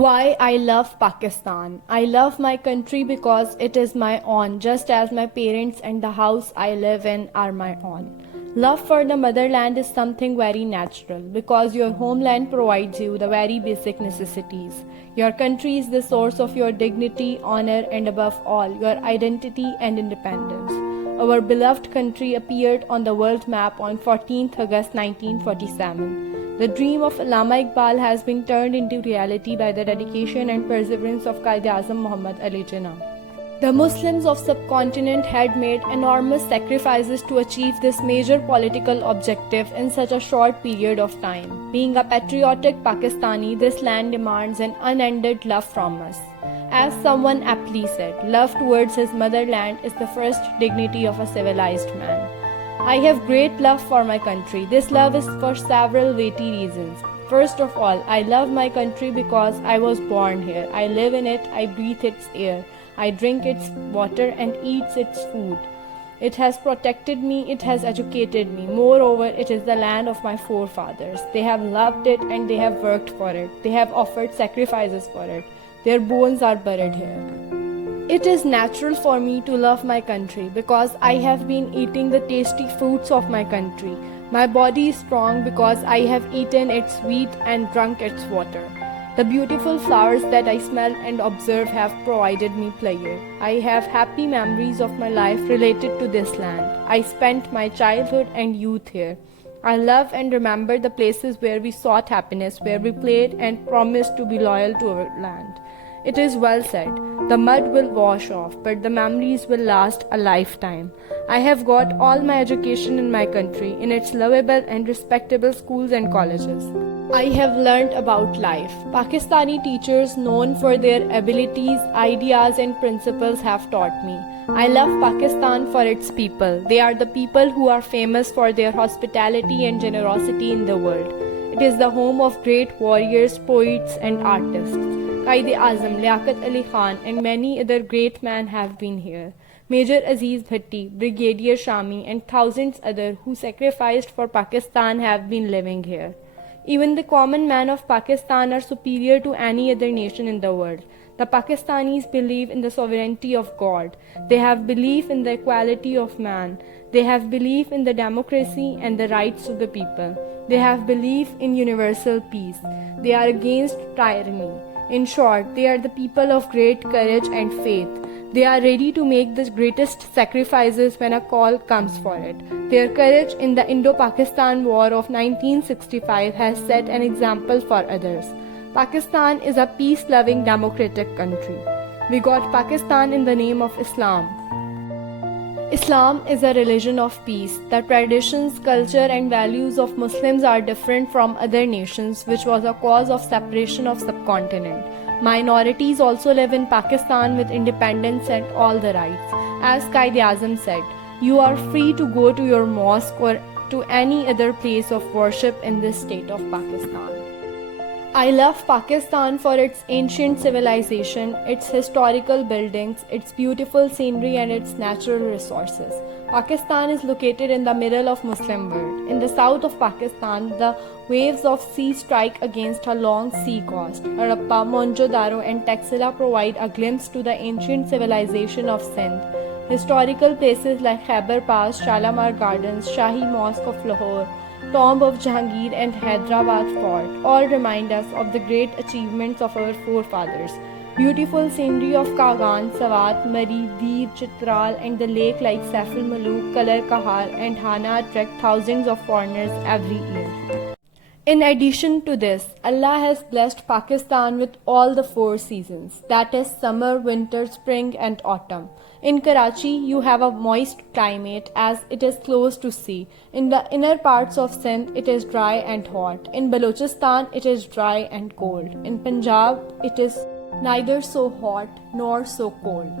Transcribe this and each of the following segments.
Why I love Pakistan. I love my country because it is my own, just as my parents and the house I live in are my own. Love for the motherland is something very natural because your homeland provides you the very basic necessities. Your country is the source of your dignity, honor, and above all, your identity and independence. Our beloved country appeared on the world map on 14th August 1947. The dream of Allama Iqbal has been turned into reality by the dedication and perseverance of Quaid-e-Azam Muhammad Ali Jinnah. The Muslims of subcontinent had made enormous sacrifices to achieve this major political objective in such a short period of time. Being a patriotic Pakistani, this land demands an unended love from us. As someone aptly said, love towards his motherland is the first dignity of a civilized man. I have great love for my country. This love is for several weighty reasons. First of all, I love my country because I was born here. I live in it, I breathe its air, I drink its water and eat its food. It has protected me, it has educated me. Moreover, it is the land of my forefathers. They have loved it and they have worked for it. They have offered sacrifices for it. Their bones are buried here. It is natural for me to love my country because I have been eating the tasty fruits of my country. My body is strong because I have eaten its wheat and drunk its water. The beautiful flowers that I smell and observe have provided me pleasure. I have happy memories of my life related to this land. I spent my childhood and youth here. I love and remember the places where we sought happiness, where we played and promised to be loyal to our land. It is well said, the mud will wash off, but the memories will last a lifetime. I have got all my education in my country, in its lovable and respectable schools and colleges. I have learnt about life. Pakistani teachers known for their abilities, ideas and principles have taught me. I love Pakistan for its people. They are the people who are famous for their hospitality and generosity in the world. It is the home of great warriors, poets and artists. Quaid-e-Azam, Liaquat Ali Khan and many other great men have been here. Major Aziz Bhatti, Brigadier Shami and thousands others who sacrificed for Pakistan have been living here. Even the common men of Pakistan are superior to any other nation in the world. The Pakistanis believe in the sovereignty of God. They have belief in the equality of man. They have belief in the democracy and the rights of the people. They have belief in universal peace. They are against tyranny. In short, they are the people of great courage and faith. They are ready to make the greatest sacrifices when a call comes for it. Their courage in the Indo-Pakistan War of 1965 has set an example for others. Pakistan is a peace-loving democratic country. We got Pakistan in the name of Islam. Islam is a religion of peace. The traditions, culture and values of Muslims are different from other nations, which was a cause of separation of subcontinent. Minorities also live in Pakistan with independence and all the rights. As Quaid-e-Azam said, you are free to go to your mosque or to any other place of worship in this state of Pakistan. I love Pakistan for its ancient civilization, its historical buildings, its beautiful scenery and its natural resources. Pakistan is located in the middle of Muslim world. In the south of Pakistan, the waves of sea strike against a long sea coast. Harappa, Mohenjo-daro and Taxila provide a glimpse to the ancient civilization of Sindh. Historical places like Khyber Pass, Shalimar Gardens, Shahi Mosque of Lahore, Tomb of Jahangir and Hyderabad Fort all remind us of the great achievements of our forefathers. Beautiful scenery of Kagan, Sawat, Mari, Dir, Chitral and the lake like Saiful Maluk, Kalar Kahar and Hana attract thousands of foreigners every year. In addition to this, Allah has blessed Pakistan with all the four seasons, that is summer, winter, spring and autumn. In Karachi, you have a moist climate as it is close to sea. In the inner parts of Sindh, it is dry and hot. In Balochistan, it is dry and cold. In Punjab, it is neither so hot nor so cold.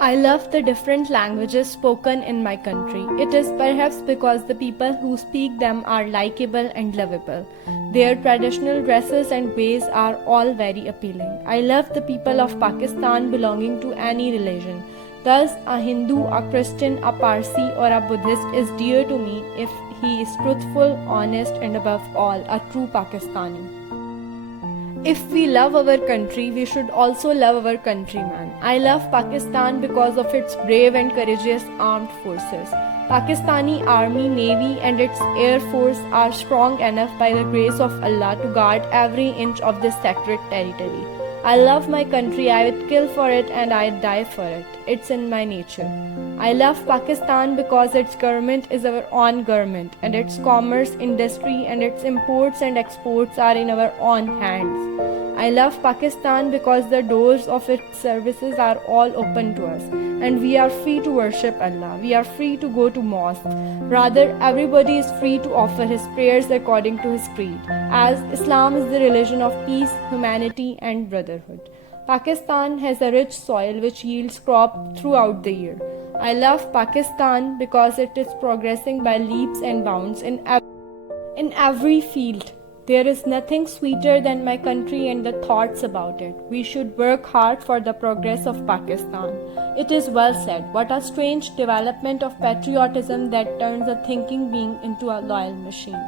I love the different languages spoken in my country. It is perhaps because the people who speak them are likable and lovable. Their traditional dresses and ways are all very appealing. I love the people of Pakistan belonging to any religion. Thus, a Hindu, a Christian, a Parsi or a Buddhist is dear to me if he is truthful, honest and above all, a true Pakistani. If we love our country, we should also love our countrymen. I love Pakistan because of its brave and courageous armed forces. Pakistani army, navy and its air force are strong enough by the grace of Allah to guard every inch of this sacred territory. I love my country, I would kill for it and I'd die for it. It's in my nature. I love Pakistan because its government is our own government and its commerce, industry and its imports and exports are in our own hands. I love Pakistan because the doors of its services are all open to us and we are free to worship Allah. We are free to go to mosque. Rather, everybody is free to offer his prayers according to his creed, as Islam is the religion of peace, humanity and brotherhood. Pakistan has a rich soil which yields crop throughout the year. I love Pakistan because it is progressing by leaps and bounds in every field. There is nothing sweeter than my country and the thoughts about it. We should work hard for the progress of Pakistan. It is well said. What a strange development of patriotism that turns a thinking being into a loyal machine.